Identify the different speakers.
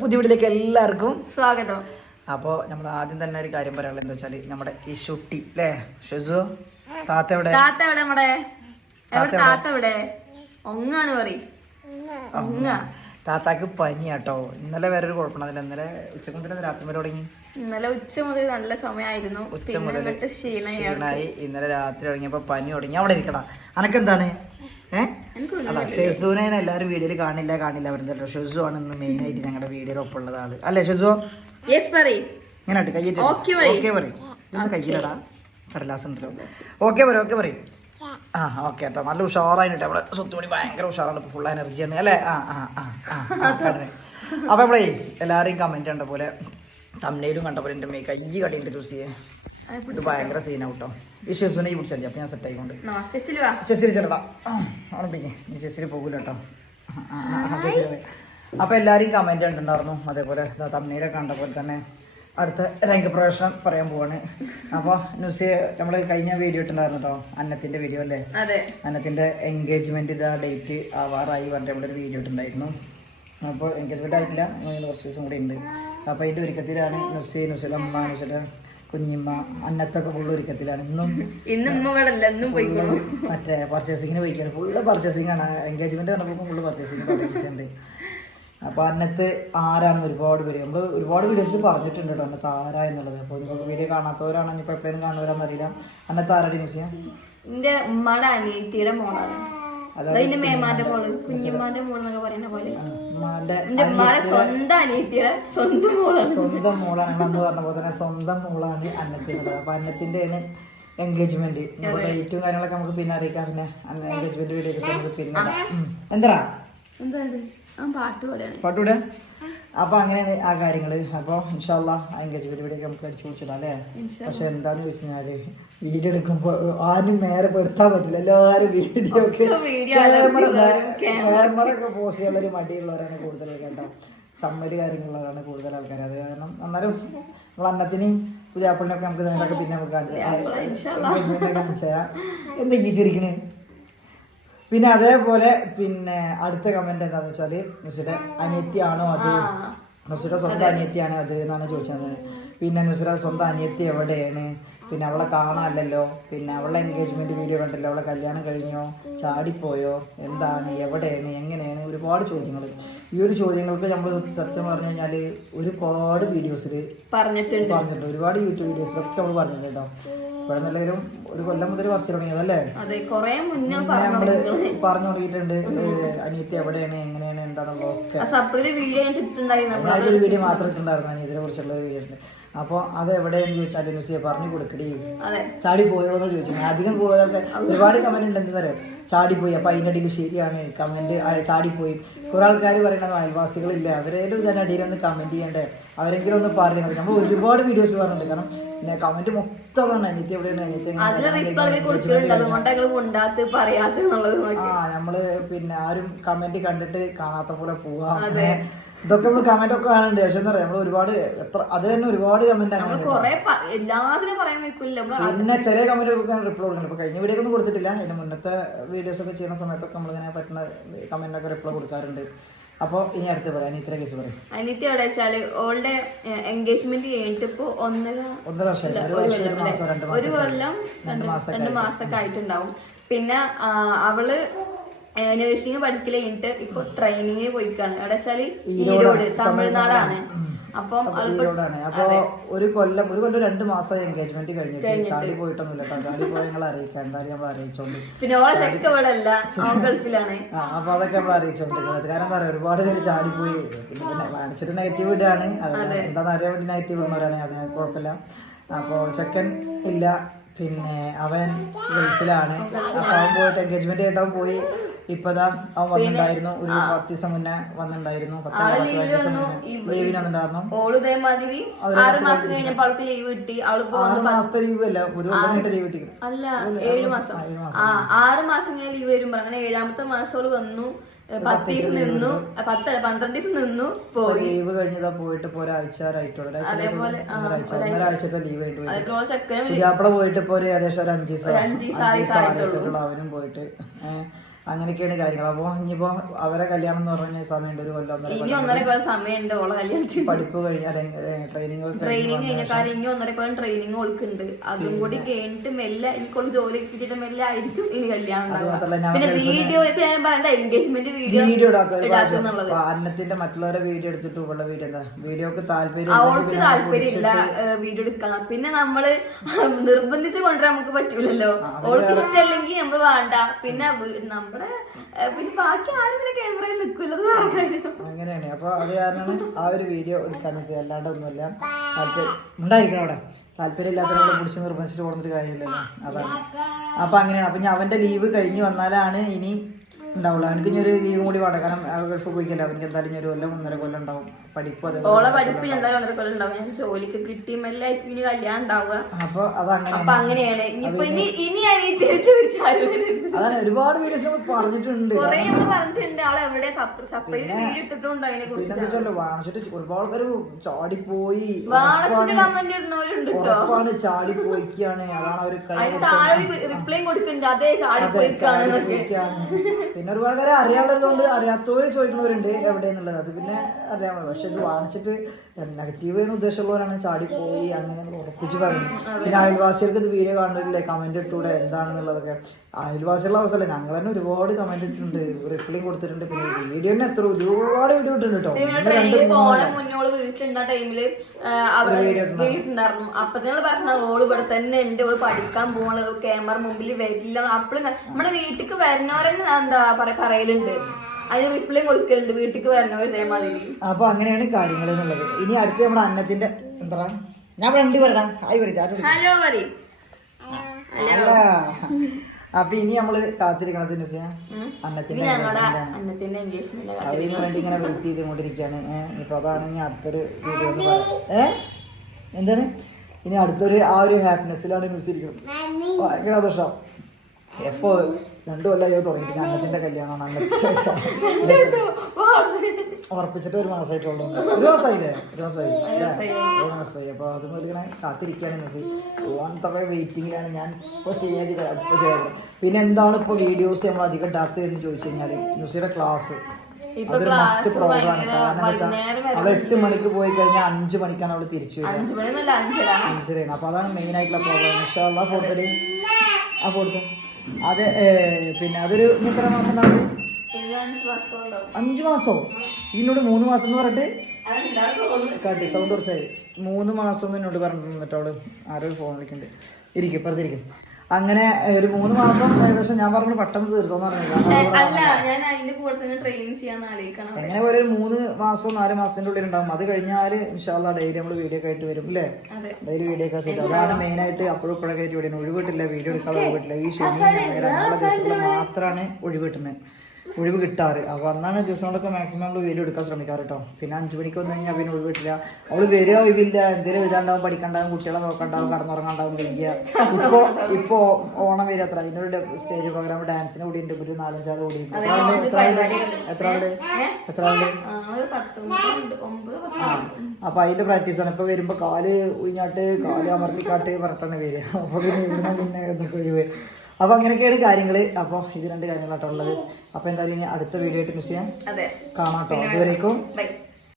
Speaker 1: പുതിയ വീട്ടിലേക്ക് എല്ലാവർക്കും
Speaker 2: സ്വാഗതം.
Speaker 1: അപ്പോൾ നമ്മൾ ആദ്യം തന്നെ ഒരു കാര്യം പറയാനുള്ളത് എന്താ വെച്ചാൽ നമ്മുടെ ഈ ഷുട്ടി അല്ലേ ഷെസു? താത്ത എവിടെ?
Speaker 2: താത്ത എവിടെ നമ്മുടെ? എവിടെ
Speaker 1: താത്ത
Speaker 2: എവിടെ? ഒങ്ങാണ് പറയും. ഒങ്ങ
Speaker 1: താത്താക്ക് പനി കേട്ടോ ഇന്നലെ വേറെ ഒരു കുഴപ്പമുണ്ടാവില്ല ഇന്നലെ ഉച്ചയ്ക്ക് മുതൽ രാത്രി വരെ തുടങ്ങി.
Speaker 2: ഇന്നലെ ഉച്ച മുതൽ നല്ല സമയമായിരുന്നു
Speaker 1: ഉച്ച മുതൽ
Speaker 2: ക്ഷീണമായി.
Speaker 1: ഇന്നലെ രാത്രി തുടങ്ങിയപ്പോ പനി തുടങ്ങി. അവിടെ ഇരിക്കടാ. അനക്കെന്താണ്? ഏഹ് അല്ല ഷെസുവിനെ എല്ലാവരും വീഡിയോയിൽ കാണില്ല കാണില്ല വരുന്നല്ലോ ഷെസു ആണ് ഇന്ന് മെയിൻ ആയിട്ട് ഞങ്ങളുടെ വീഡിയോ ഒപ്പമുള്ളത് ആൾ. അല്ലെ ഷെസു? ഇങ്ങനെ കയ്യിട്ട്. ഓക്കെ പറയും. ഇന്ന് കയ്യിലടാ. കടലാസ് ഉണ്ടല്ലോ. ഓക്കെ പറയും ഓക്കെ പറയും. ആ ഓക്കെ കേട്ടോ നല്ല ഉഷാറായിട്ട് നമ്മളെ സ്വത്തുമണി ഭയങ്കര ഉഷാറാണ്. ഇപ്പോൾ ഫുൾ എനർജിയാണ് അല്ലേ? ആ ആ ആ. അപ്പൊ നമ്മളേ എല്ലാവരെയും കമന്റ് കണ്ട പോലെ തമ്മിലും കണ്ട പോലെ എന്റെ കൈ കടിയുണ്ട് ലൂസിയെ ഇത് ഭയങ്കര സീനാട്ടോ ഈ ഷെസുവിനെ ഈ പിടിച്ചാൽ അപ്പൊ ഞാൻ സെറ്റ് ആയിക്കൊണ്ട്. ചെസ്സിൽ ചെല്ലടാ ഉണപ്പിക്കേ നീ ചെസ്സിൽ പോകൂല കേട്ടോ അപ്പൊ എല്ലാരും കമന്റ് കണ്ടിട്ടുണ്ടായിരുന്നു. അതേപോലെ തമ്മിലെ കണ്ട പോലെ തന്നെ അടുത്ത രംഗപ്രവേശനം പറയാൻ പോവാണ്. അപ്പൊ ന്യൂസ് നമ്മൾ കഴിഞ്ഞ വീഡിയോ ഇട്ടുണ്ടായിരുന്നു കേട്ടോ അന്നത്തിന്റെ വീഡിയോ അല്ലേ? അന്നത്തിന്റെ എൻഗേജ്മെന്റ് ഇതാ ഡേറ്റ് ആവാറായി പറഞ്ഞിട്ട് നമ്മളൊരു വീഡിയോ ഇട്ടുണ്ടായിരുന്നു അപ്പൊ എൻഗേജ്മെന്റ് ആയിട്ടില്ല. കുറച്ച് ദിവസം കൂടി ഉണ്ട്. അപ്പൊ അതിന്റെ ഒരുക്കത്തിലാണ് ന്യൂസ് ന്യൂസിലെ അമ്മ നുസിയുടെ കുഞ്ഞിമ്മ അന്നത്തൊക്കെ ഫുള്ള് ഒരുക്കത്തിലാണ്. ഇന്നും
Speaker 2: ഇന്ന്
Speaker 1: മറ്റേ പർച്ചേസിങ്ങിന് പോയിക്കാണ് ഫുള്ള് പർച്ചേസിംഗ് ആണ്. എൻഗേജ്മെന്റ് കണ്ടപ്പോൾ ഫുള്ള് പർച്ചേസിംഗ് തുടങ്ങിയിട്ടുണ്ട് അപ്പൊ അന്നത്ത് ആരാണ് ഒരുപാട് പേര്. നമ്മൾ ഒരുപാട് വീഡിയോസിൽ പറഞ്ഞിട്ടുണ്ട് കേട്ടോ അന്നത്ത് ആരാ എന്നുള്ളത്. അപ്പോൾ നിങ്ങൾക്ക് വീഡിയോ കാണാത്തവരാണെങ്കിൽ ഇപ്പൊ എപ്പോഴും കാണുന്നവരാന്ന് അറിയില്ല അന്നത്ത് ആരാടി ചെയ്യാം
Speaker 2: എന്റെ ഉമ്മയുടെ അനിയത്തിയുടെ മോളാണ്.
Speaker 1: അതായത്
Speaker 2: മേമാന്റെ മോൾ പറയുന്ന പോലെ. സ്വന്തം അനിയത്തിയുടെ സ്വന്തം മോളാണ്.
Speaker 1: സ്വന്തം മോളാണ് എന്ന് പറഞ്ഞ പോലെ തന്നെ സ്വന്തം മോളാണ് അന്നത്തിന്റെ അപ്പൊ അന്നത്തിന്റെ ആണ് എൻഗേജ്മെന്റ് ഡേറ്റും കാര്യങ്ങളൊക്കെ നമുക്ക് പിന്നെ അറിയിക്കാം. പിന്നെ എൻഗേജ്മെന്റ് വീഡിയോ പിന്നെ. എന്താ
Speaker 2: പാട്ട് പോലെയാണ്
Speaker 1: പാട്ടൂടെ അപ്പൊ അങ്ങനെയാണ് ആ കാര്യങ്ങൾ. അപ്പൊ ഇൻഷാല്ല എൻഗേജ്മെന്റ് വീഡിയോ നമുക്ക് അടിച്ചു കുടിച്ചിടാം അല്ലേ? പക്ഷെ എന്താന്ന് കഴിഞ്ഞാൽ വീഡിയോ എടുക്കുമ്പോ ആരും നേരെ പെടുത്താൻ പറ്റില്ല. എല്ലാവരും വീഡിയോ ഒക്കെ ക്യാമറ ഒക്കെ പോസ്റ്റ് ചെയ്യാനുള്ള ഒരു മടിയുള്ളവരാണ് കൂടുതൽ കേട്ടോ. സമ്മതി കാര്യങ്ങളുള്ളവരാണ് കൂടുതൽ ആൾക്കാർ അത് കാരണം എന്നാലും നമ്മൾ അന്നത്തിനെയും പുതിയാപ്പിളിനൊക്കെ നമുക്ക് നേരൊക്കെ പിന്നെ നമുക്ക് കാണിച്ചു തരാം. എന്താ ഈ ചിരിക്കണേ പിന്നെ അതേപോലെ പിന്നെ അടുത്ത കമന്റ് എന്താന്ന് വെച്ചാൽ നുസിയുടെ അനിയത്തിയാണോ അത്? നുസിയുടെ സ്വന്തം അനിയത്തിയാണോ അത് എന്നാണ് ചോദിച്ചത്. പിന്നെ നുസിയുടെ സ്വന്തം അനിയത്തി എവിടെയാണ്? പിന്നെ അവളെ കാണാമല്ലോ പിന്നെ അവളെ എൻഗേജ്മെന്റ് വീഡിയോ കണ്ടല്ലോ. അവളെ കല്യാണം കഴിഞ്ഞോ? ചാടിപ്പോയോ? എന്താണ്? എവിടെയാണ്? എങ്ങനെയാണ്? ഒരുപാട് ചോദ്യങ്ങൾ ഈ ഒരു ചോദ്യങ്ങൾക്ക് നമ്മൾ സത്യം പറഞ്ഞു കഴിഞ്ഞാൽ ഒരുപാട് വീഡിയോസിൽ
Speaker 2: പറഞ്ഞിട്ടുണ്ട്.
Speaker 1: പറഞ്ഞിട്ടുണ്ട്. ഒരുപാട് യൂട്യൂബ് വീഡിയോസിലൊക്കെ നമ്മൾ പറഞ്ഞിട്ടുണ്ട് കേട്ടോ. ഇവിടെ ഒരു കൊല്ലം മുതൽ വർഷം തുടങ്ങിയതല്ലേ? നമ്മൾ പറഞ്ഞു തുടങ്ങിയിട്ടുണ്ട്. അനിയത്ത് എവിടെയാണ്? എങ്ങനെയാണ്?
Speaker 2: എന്താണെന്നുള്ളതൊക്കെ. വീഡിയോ
Speaker 1: മാത്രം ഇട്ടുണ്ടായിരുന്നു അനിയത്തിനെ കുറിച്ചുള്ള ഒരു വീഡിയോ അപ്പോൾ അത് എവിടെയെന്ന് ചോദിച്ചാൽ ന്യൂസിയെ പറഞ്ഞു കൊടുക്കടി. ചാടി പോയോ എന്ന് ചോദിച്ചു. ഞാൻ അധികം പോയതൊക്കെ ഒരുപാട് കമന്റ് ഉണ്ട് എന്താ പറയുക ചാടിപ്പോയി അപ്പൊ അതിന്റെ അടിയിൽ ശരിയാണ് കമന്റ് ചാടിപ്പോയി കുറെ ആൾക്കാർ പറയണത് അയൽവാസികളില്ല. അവരേലും ഞാൻ അടിയിൽ ഒന്ന് കമന്റ് ചെയ്യണ്ടേ? അവരെങ്കിലും ഒന്ന് പറഞ്ഞു നമ്മൾ ഒരുപാട് വീഡിയോസ് പറഞ്ഞിട്ടുണ്ട്. കാരണം പിന്നെ കമന്റ് മൊത്തം ആണ് അനിയത്തി എവിടെയാണ്? ആ നമ്മൾ പിന്നെ ആരും കമന്റ് കണ്ടിട്ട് കാണാത്ത പോലെ പോവാം. ഇതൊക്കെ നമ്മൾ കമന്റ് ഒക്കെ കാണുന്നുണ്ട് പക്ഷെ എന്താ പറയാ നമ്മൾ ഒരുപാട് എത്ര അത് തന്നെ ഒരുപാട് കമന്റ്
Speaker 2: ആണ് എല്ലാത്തിനും പറയാൻ വെക്കില്ല
Speaker 1: പിന്നെ ചെറിയ കമന്റ് റിപ്ലൈ കൊടുക്കുന്നുണ്ട് ഇപ്പൊ കഴിഞ്ഞ വീഡിയോ ഒന്നും കൊടുത്തിട്ടില്ല. അതിന്റെ മുന്നത്തെ വീഡിയോസ് ഒക്കെ ചെയ്യുന്ന സമയത്തൊക്കെ നമ്മളിങ്ങനെ പറ്റുന്ന കമന്റ് ഒക്കെ റിപ്ലൈ കൊടുക്കാറുണ്ട്. അപ്പൊ ഇനി അടുത്ത് പറയാം ഇത്ര കേസ് പറയും.
Speaker 2: അനിത്യ എവിടെ വെച്ചാൽ ഓളുടെ എൻഗേജ്മെന്റ് കഴിഞ്ഞിട്ട് ഇപ്പൊ ഒന്നര
Speaker 1: ഒന്നര വർഷം ഒരു മാസം രണ്ട് മാസം
Speaker 2: കൊല്ലം
Speaker 1: രണ്ട്
Speaker 2: മാസം
Speaker 1: മാസമൊക്കെ
Speaker 2: ആയിട്ടുണ്ടാവും. പിന്നെ അവൾ നഴ്സിംഗ് പഠിക്കൽ കഴിഞ്ഞിട്ട് ഇപ്പൊ ട്രെയിനിങ്ങിന് പോയിക്കാണ് എവിടെ വെച്ചാൽ ഈരോട് തമിഴ്നാടാണ്. അപ്പം
Speaker 1: ഒരു കൊല്ലം ഒരു കൊല്ലം രണ്ട് മാസം എൻഗേജ്മെന്റ് കഴിഞ്ഞിട്ട് ചാടി പോയിട്ടൊന്നുമില്ല ചാടി പോയി ഞങ്ങൾ അറിയിക്കാം എന്തായാലും നമ്മൾ അറിയിച്ചോണ്ട്.
Speaker 2: പിന്നെ ഓളെ ചെക്ക ഇവിടെ അല്ല അവൻ ഗൾഫിലാണ്.
Speaker 1: ആ അപ്പൊ അതൊക്കെ നമ്മൾ അറിയിച്ചോണ്ട്. കാരണം ഒരുപാട് പേര് ചാടി പോയി. പിന്നെ കാണിച്ചിട്ട് നെഗറ്റീവ് ഇടാണ് എന്താണെന്ന് അറിയാൻ വേണ്ടി നെഗറ്റീവ് ഇടുന്നവരാണ്. അത് കുഴപ്പമില്ല. അപ്പൊ ചെക്കൻ ഇല്ല. പിന്നെ അവൻ ഗൾഫിലാണ്. അപ്പൊ അവൻ പോയിട്ട് എൻഗേജ്മെന്റ് ആയിട്ട് അവൻ പോയി. ഇപ്പതാ അവൻ വന്നിട്ടുണ്ടായിരുന്നു. ഒരു പത്ത് ദിവസം മുന്നേ വന്നിട്ടുണ്ടായിരുന്നു.
Speaker 2: ഓൾ ഇതേമാതിരി ആറ് മാസം കഴിഞ്ഞപ്പോ അവൾക്ക് ലീവ് കിട്ടി.
Speaker 1: അവൾ മാസത്തെ ലീവ് അല്ല ഒരു ലീവ്
Speaker 2: അല്ല ഏഴ് മാസം ആ ആറ് മാസം ലീവ് വരുമ്പോ അങ്ങനെ ഏഴാമത്തെ മാസം അവൾ വന്നു. ഏ, പത്ത് ദിവസം നിന്നു. പത്ത് പന്ത്രണ്ട് ദിവസം നിന്നു പോയി.
Speaker 1: ലീവ് കഴിഞ്ഞതാ പോയിട്ട് ഇപ്പൊ ഒരാഴ്ച ഒരാഴ്ച പോയിട്ട്. ഇപ്പൊ ഏകദേശം ഒരു അഞ്ച് ദിവസം അവനും പോയിട്ട്. അങ്ങനെയൊക്കെയാണ് കാര്യങ്ങൾ. അപ്പോൾ ഇനിയിപ്പോൾ അവരെ കല്യാണം എന്ന് പറഞ്ഞ സമയമുണ്ട് ഒരു കൊല്ലം ഒന്നര
Speaker 2: ഇനി ഒന്നര കൊല്ലം സമയമുണ്ട് ഓളെ കല്യാണത്തിന്.
Speaker 1: പഠിപ്പ് കഴിഞ്ഞാൽ ട്രെയിനിങ്
Speaker 2: ട്രെയിനിങ് കഴിഞ്ഞ കാര്യം ഇനി ഒന്നര കൊല്ലം ട്രെയിനിങ് ഓൾക്കുണ്ട്. അതും കൂടി കഴിഞ്ഞിട്ട് മെല്ലെ എനിക്കുള്ള ജോലി കിട്ടിയിട്ട് മെല്ലെ ആയിരിക്കും ഇനി കല്യാണം ഉണ്ടാവുക. പിന്നെ വീഡിയോ ഇപ്പൊ ഞാൻ പറയണ്ട എൻഗേജ്മെന്റ് വീഡിയോ
Speaker 1: വീഡിയോ ഇടാത്ത അന്നത്തിന്റെ മറ്റുള്ളവരെ വീഡിയോ എടുത്തിട്ട് ഉള്ള വീഡിയോ എന്താ? വീഡിയോക്ക് താല്പര്യം
Speaker 2: അവൾക്ക് താല്പര്യമില്ല വീഡിയോ എടുക്കാൻ. പിന്നെ നമ്മൾ നിർബന്ധിച്ച് കൊണ്ടുവരാൻ നമുക്ക് പറ്റൂലല്ലോ. ഓൾക്ക് ഇഷ്ടമല്ലെങ്കിൽ നമ്മൾ വേണ്ട. പിന്നെ നമ്മുടെ പിന്നെ ബാക്കി ആരും പിന്നെ ക്യാമറയിൽ നിൽക്കില്ല അത് വേറെ കാര്യം.
Speaker 1: അങ്ങനെയാണ്. അപ്പൊ അത് കാരണമാണ് ആ ഒരു വീഡിയോ എടുക്കാൻ ഇത് അല്ലാണ്ട് ഒന്നുമില്ല. താല്പര്യം ഉണ്ടായിരിക്കണം അവിടെ. താല്പര്യം ഇല്ലാത്തവരോട് പിടിച്ച് നിർബന്ധിച്ചിട്ട് കൊടുത്തിട്ട് കാര്യമില്ലല്ലോ. അതാണ്. അപ്പൊ അങ്ങനെയാണ്. അപ്പൊ ഞാൻ അവന്റെ ലീവ് കഴിഞ്ഞ് വന്നാലാണ് ഇനി ഉണ്ടാവുള്ളൂ. അവനക്ക് ഇനി ഒരു ലീവ് കൂടി വേണം കാരണം ഗൾഫ് പോയിക്കല്ല? അവനക്ക് എന്തായാലും ഇനി ഒരു കൊല്ലം ഒന്നര കൊല്ലം ഉണ്ടാവും. പഠിപ്പ് അത്
Speaker 2: ഓളെ പഠിപ്പിൽ എന്തായാലും ഒന്നര കൊല്ലം ഉണ്ടാവും. ഞാൻ ജോലിക്ക് കിട്ടി മെല്ലെ ആയിരിക്കും ഇനി കല്യാണം ഉണ്ടാവുക.
Speaker 1: അപ്പൊ അതാണ്
Speaker 2: അപ്പൊ
Speaker 1: അങ്ങനെയാണ്.
Speaker 2: ഇനി ഇനിയിപ്പൊ ഇനി ഇനി തിരിച്ചു ചോദിച്ചാലും
Speaker 1: അതാണ് ഒരുപാട് വീഡിയോസ് നമ്മൾ പറഞ്ഞിട്ടുണ്ട്.
Speaker 2: കുറെ നമ്മൾ പറഞ്ഞിട്ടുണ്ട്. ആളെ എവിടെ വീഡിയോ ഇട്ടിട്ടുണ്ട് അതിനെ കുറിച്ച്?
Speaker 1: വാണിച്ചിട്ട് ഒരുപാട് പേര് ചാടിപ്പോയി.
Speaker 2: വാണച്ചിന്റെ കമന്റ് ഇടുന്നവരുണ്ട്
Speaker 1: ഉറപ്പാണ് ചാടി പോയിക്കാണ് അതാണ് അവർ കൈ
Speaker 2: അതിന് താഴെ റിപ്ലൈ കൊടുക്കുന്നുണ്ട്. അതേ ചാടി
Speaker 1: പോയിക്കാണ് പിന്നെ ഒരുപാട് പേരെ അറിയാനുള്ളതുകൊണ്ട് അറിയാത്തവര് ചോദിക്കുന്നവരുണ്ട് എവിടെയെന്നുള്ളത് അത് പിന്നെ അറിയാൻ പക്ഷെ ഇത് വാങ്ങിച്ചിട്ട് നെഗറ്റീവ് എന്ന് ഉദ്ദേശമുള്ളവരാണ് ചാടിപ്പോയി അങ്ങനെ നമ്മൾ ഉറപ്പിച്ച് പറഞ്ഞു പിന്നെ അയൽവാസികൾക്ക് ഇത് വീഡിയോ കാണുന്നില്ലേ? കമന്റ് ഇട്ടൂടെ? എന്താണെന്നുള്ളതൊക്കെ. അയൽവാസികളുടെ അവസ്ഥയല്ല? ഞങ്ങൾ തന്നെ ഒരുപാട് കമന്റ് ഇട്ടിട്ടുണ്ട്. റിപ്ലൈ കൊടുത്തിട്ടുണ്ട്. പിന്നെ വീഡിയോ തന്നെ എത്ര ഒരുപാട് വീഡിയോ ഇട്ടിട്ടുണ്ട് കേട്ടോ
Speaker 2: ടൈമിൽ അപ്പൊ ഞങ്ങൾ പറഞ്ഞ ഓൾ ഇവിടെ തന്നെ ഉണ്ട്. ഓൾ പഠിക്കാൻ പോണ ക്യാമറ മുമ്പിൽ വരില്ല. അപ്പോഴും നമ്മുടെ വീട്ടിക്ക് വരുന്നവരെന്നെ എന്താ പറയാ പറയലുണ്ട്. അതിന് റിപ്ലൈ കൊടുക്കലുണ്ട് വീട്ടിക്ക് വരണവർ ഇതേമാതിരി.
Speaker 1: അപ്പൊ അങ്ങനെയാണ് കാര്യങ്ങൾ എന്നുള്ളത്. ഇനി അടുത്ത് നമ്മുടെ അന്നത്തിന്റെ എന്താ? ഞാൻ രണ്ട് പറയണം ആയി പറയും
Speaker 2: ഹലോ മതി
Speaker 1: അല്ല. അപ്പൊ ഇനി നമ്മൾ കാത്തിരിക്കണത്. അന്നത്തിന്റെ അതിന് വേണ്ടി ഇങ്ങനെ വെയിറ്റ് ചെയ്തുകൊണ്ടിരിക്കുകയാണ്. ഇപ്പൊ അതാണ് ഇനി അടുത്തൊരു വീഡിയോ എന്ന് എന്താണ്? ഇനി അടുത്തൊരു ആ ഒരു ഹാപ്പിനെസ്സിലാണ് ന്യൂസ് ഇരിക്കുന്നത്. ഭയങ്കര ദോഷം എപ്പോ? രണ്ടു കൊല്ലമായോ തുടങ്ങിയിട്ട് അന്നത്തിന്റെ കല്യാണമാണ് അന്നത്തെ ഉറപ്പിച്ചിട്ട് ഒരു മാസമായിട്ടുള്ളൂ ഒരു മാസമായില്ലേ ഒരു മാസമായി? ഒരു മാസമായി അപ്പൊ അത് മുതൽ ഇങ്ങനെ കാത്തിരിക്കുകയാണ് ന്യൂസ് ഓണത്തെ വെയിറ്റിംഗിലാണ് ഞാൻ ഇപ്പൊ ചെയ്യാറ് പിന്നെ എന്താണ് ഇപ്പൊ വീഡിയോസ് നമ്മൾ അധികം ഇടാത്ത എന്ന് ചോദിച്ചു കഴിഞ്ഞാൽ ന്യൂസിയുടെ ക്ലാസ് അതൊരു മസ്റ്റ് പ്രോഗ്രാം കാരണം വെച്ചാൽ അത് എട്ട് മണിക്ക് പോയി കഴിഞ്ഞാൽ അഞ്ച് മണിക്കാണ് അവൾ തിരിച്ചു അഞ്ചരയാണ്. അപ്പൊ അതാണ് മെയിൻ ആയിട്ടുള്ള പ്രോഗ്രാം ഇൻഷാല്ലാ കൊടുത്തത് ആ കൊടുത്തു അത് പിന്നെ അതൊരു എത്ര മാസം ഉണ്ടാവും
Speaker 2: അഞ്ച്
Speaker 1: മാസോ? ഇതിനോട് മൂന്ന് മാസം എന്ന് പറഞ്ഞിട്ട്. കാട്ടി സൗണ്ട് മൂന്ന് മാസം എന്ന് എന്നോട് പറഞ്ഞു തന്നിട്ട് അവൾ ആരോ ഫോൺ വിളിക്കുന്നുണ്ട്. ഇരിക്കും ഇപ്പുറത്തിരിക്കും. അങ്ങനെ ഒരു മൂന്ന് മാസം ഏകദേശം ഞാൻ പറഞ്ഞു പെട്ടെന്ന് തീർത്തോന്ന് പറഞ്ഞു. അങ്ങനെ ഒരു മൂന്ന് മാസം നാല് മാസത്തിന്റെ ഉള്ളിൽ ഉണ്ടാവും. അത് കഴിഞ്ഞാൽ ഇൻഷാല്ല ഡെയിലി നമ്മൾ വീഡിയോ ഒക്കെ ആയിട്ട് വരും അല്ലേ ഡെയിലി വീഡിയോ ഒക്കെ ചെയ്തു അതാണ് മെയിൻ ആയിട്ട് അപ്പോഴും ഇപ്പോഴൊക്കെ ആയിട്ട് വീഡിയോ ഒഴിവിട്ടില്ല. വീഡിയോ എടുക്കാൻ ഒഴിവിട്ടില്ല. ഈ ശനി ദിവസങ്ങളിൽ മാത്രമാണ് ഒഴിവ് കിട്ടുന്നത് ഒഴിവ് കിട്ടാറ്. അപ്പൊ അന്നാണ് ദിവസങ്ങളൊക്കെ മാക്സിമം നമ്മൾ വീട് എടുക്കാൻ ശ്രമിക്കാറ് കേട്ടോ പിന്നെ അഞ്ചു മണിക്ക് വന്നു കഴിഞ്ഞാൽ പിന്നെ ഒഴിവ് കിട്ടില്ല. അവൾ വരിക ഒഴിവില്ല. എന്തെങ്കിലും എഴുതാണ്ടാവും പഠിക്കണ്ടാവും കുട്ടികളെ നോക്കണ്ടാവും കടന്നുറങ്ങാണ്ടാവും കഴിക്കുക ഇപ്പൊ ഇപ്പൊ ഓണം വരിക അത്ര. അതിനൊരു സ്റ്റേജ് പ്രോഗ്രാം ഡാൻസിന് കൂടി ഉണ്ട് ഒരു നാലഞ്ചാൾ കൂടി എത്ര എത്ര ആളുണ്ട് എത്ര ആളുണ്ട്
Speaker 2: ആ,
Speaker 1: അപ്പൊ അതിന്റെ പ്രാക്ടീസ് ആണ്. ഇപ്പൊ വരുമ്പോ കാൽ ഉഴിഞ്ഞാട്ട് കാൽ അമർത്തിക്കാട്ട് പറഞ്ഞിട്ടാണ് വരിക. അപ്പൊ പിന്നെ ഇവിടുന്ന് പിന്നെ ഒഴിവ്. അപ്പൊ അങ്ങനെയൊക്കെയാണ് കാര്യങ്ങൾ. അപ്പൊ ഇത് രണ്ട് കാര്യങ്ങളാട്ടോ ഉള്ളത്. അപ്പൊ എന്തായാലും ഇനി അടുത്ത വീഡിയോ ആയിട്ട് മിസ് ചെയ്യാം. കാണാം കേട്ടോ അതുവരേക്കും.
Speaker 2: ബൈ